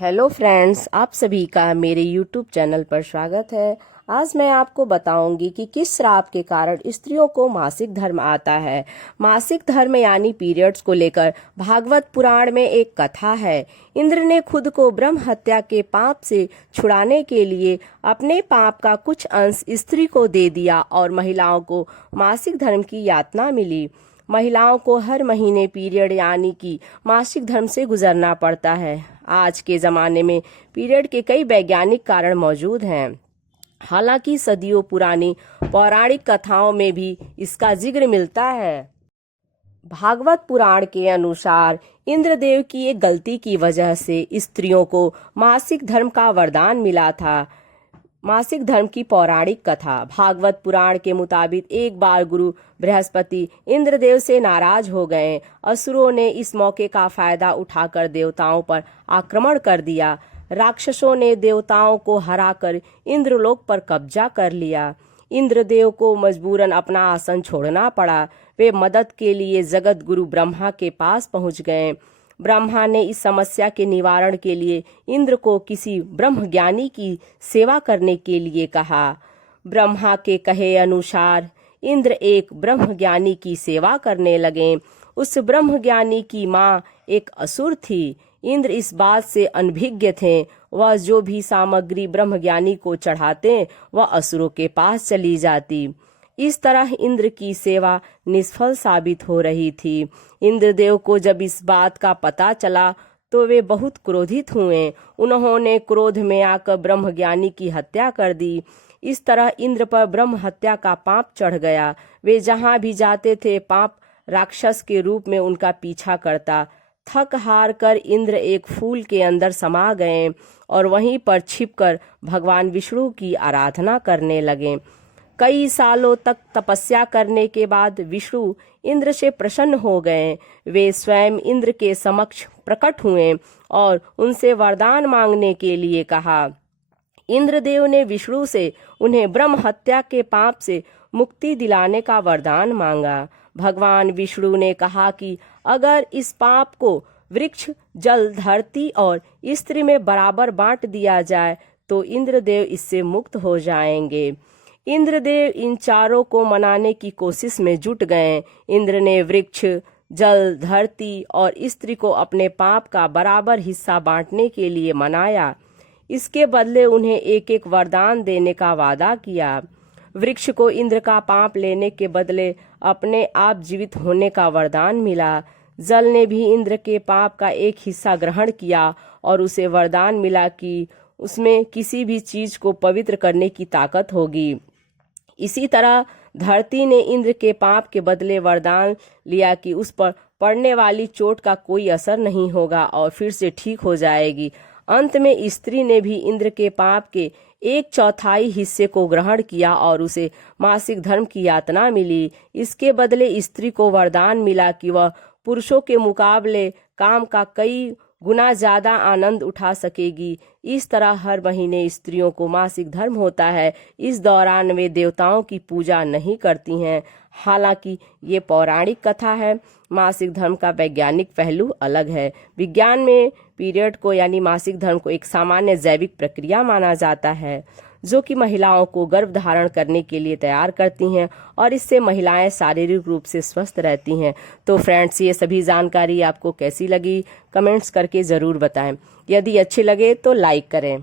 Hello friends, आप सभी का मेरे यूट्यूब चैनल पर स्वागत है। आज मैं आपको बताऊंगी कि किस श्राप के कारण स्त्रियों को मासिक धर्म आता है। मासिक धर्म यानी पीरियड्स को लेकर भागवत पुराण में एक कथा है। इंद्र ने खुद को ब्रह्म हत्या के पाप से छुड़ाने के लिए अपने पाप का कुछ अंश स्त्री को दे दिया और महिलाओं को मासिक धर्म की यातना मिली। महिलाओं को हर महीने पीरियड यानी कि मासिक धर्म से गुजरना पड़ता है। आज के ज़माने में पीरियड के कई वैज्ञानिक कारण मौजूद हैं। हालांकि सदियों पुरानी पौराणिक कथाओं में भी इसका जिक्र मिलता है। भागवत पुराण के अनुसार इंद्रदेव की एक गलती की वजह से स्त्रियों को मासिक धर्म का वरदान मिला था। मासिक धर्म की पौराणिक कथा। भागवत पुराण के मुताबिक एक बार गुरु बृहस्पति इंद्रदेव से नाराज हो गए। असुरों ने इस मौके का फायदा उठाकर देवताओं पर आक्रमण कर दिया। राक्षसों ने देवताओं को हराकर इंद्रलोक पर कब्जा कर लिया। इंद्रदेव को मजबूरन अपना आसन छोड़ना पड़ा। वे मदद के लिए जगत गुरु ब्रह्मा के पास पहुंच गए। ब्रह्मा ने इस समस्या के निवारण के लिए इंद्र को किसी ब्रह्म ज्ञानी की सेवा करने के लिए कहा। ब्रह्मा के कहे अनुसार इंद्र एक ब्रह्म ज्ञानी की सेवा करने लगे। उस ब्रह्म ज्ञानी की माँ एक असुर थी। इंद्र इस बात से अनभिज्ञ थे। वह जो भी सामग्री ब्रह्म ज्ञानी को चढ़ाते वह असुरों के पास चली जाती। इस तरह इंद्र की सेवा निष्फल साबित हो रही थी। इंद्रदेव को जब इस बात का पता चला तो वे बहुत क्रोधित हुए। उन्होंने क्रोध में आकर ब्रह्मज्ञानी की हत्या कर दी। इस तरह इंद्र पर ब्रह्म हत्या का पाप चढ़ गया। वे जहाँ भी जाते थे पाप राक्षस के रूप में उनका पीछा करता। थक हार कर इंद्र एक फूल के अंदर समा गए और वहीं पर छिपकर भगवान विष्णु की आराधना करने लगे। कई सालों तक तपस्या करने के बाद विष्णु इंद्र से प्रसन्न हो गए। वे स्वयं इंद्र के समक्ष प्रकट हुए और उनसे वरदान मांगने के लिए कहा। इंद्रदेव ने विष्णु से उन्हें ब्रह्म हत्या के पाप से मुक्ति दिलाने का वरदान मांगा। भगवान विष्णु ने कहा कि अगर इस पाप को वृक्ष, जल, धरती और स्त्री में बराबर बांट दिया जाए तो इंद्रदेव इससे मुक्त हो जाएंगे। इंद्रदेव इन चारों को मनाने की कोशिश में जुट गए। इंद्र ने वृक्ष, जल, धरती और स्त्री को अपने पाप का बराबर हिस्सा बांटने के लिए मनाया। इसके बदले उन्हें एक एक वरदान देने का वादा किया। वृक्ष को इंद्र का पाप लेने के बदले अपने आप जीवित होने का वरदान मिला। जल ने भी इंद्र के पाप का एक हिस्सा ग्रहण किया और उसे वरदान मिला कि उसमें किसी भी चीज को पवित्र करने की ताकत होगी। इसी तरह धरती ने इंद्र के पाप के बदले वरदान लिया कि उस पर पड़ने वाली चोट का कोई असर नहीं होगा और फिर से ठीक हो जाएगी। अंत में स्त्री ने भी इंद्र के पाप के 1/4 हिस्से को ग्रहण किया और उसे मासिक धर्म की यातना मिली। इसके बदले स्त्री को वरदान मिला कि वह पुरुषों के मुकाबले काम का कई गुना ज्यादा आनंद उठा सकेगी। इस तरह हर महीने स्त्रियों को मासिक धर्म होता है। इस दौरान वे देवताओं की पूजा नहीं करती हैं। हालांकि ये पौराणिक कथा है। मासिक धर्म का वैज्ञानिक पहलू अलग है। विज्ञान में पीरियड को यानी मासिक धर्म को एक सामान्य जैविक प्रक्रिया माना जाता है जो कि महिलाओं को गर्भ धारण करने के लिए तैयार करती हैं और इससे महिलाएं शारीरिक रूप से स्वस्थ रहती हैं। तो फ्रेंड्स, ये सभी जानकारी आपको कैसी लगी कमेंट्स करके ज़रूर बताएं। यदि अच्छी लगे तो लाइक करें।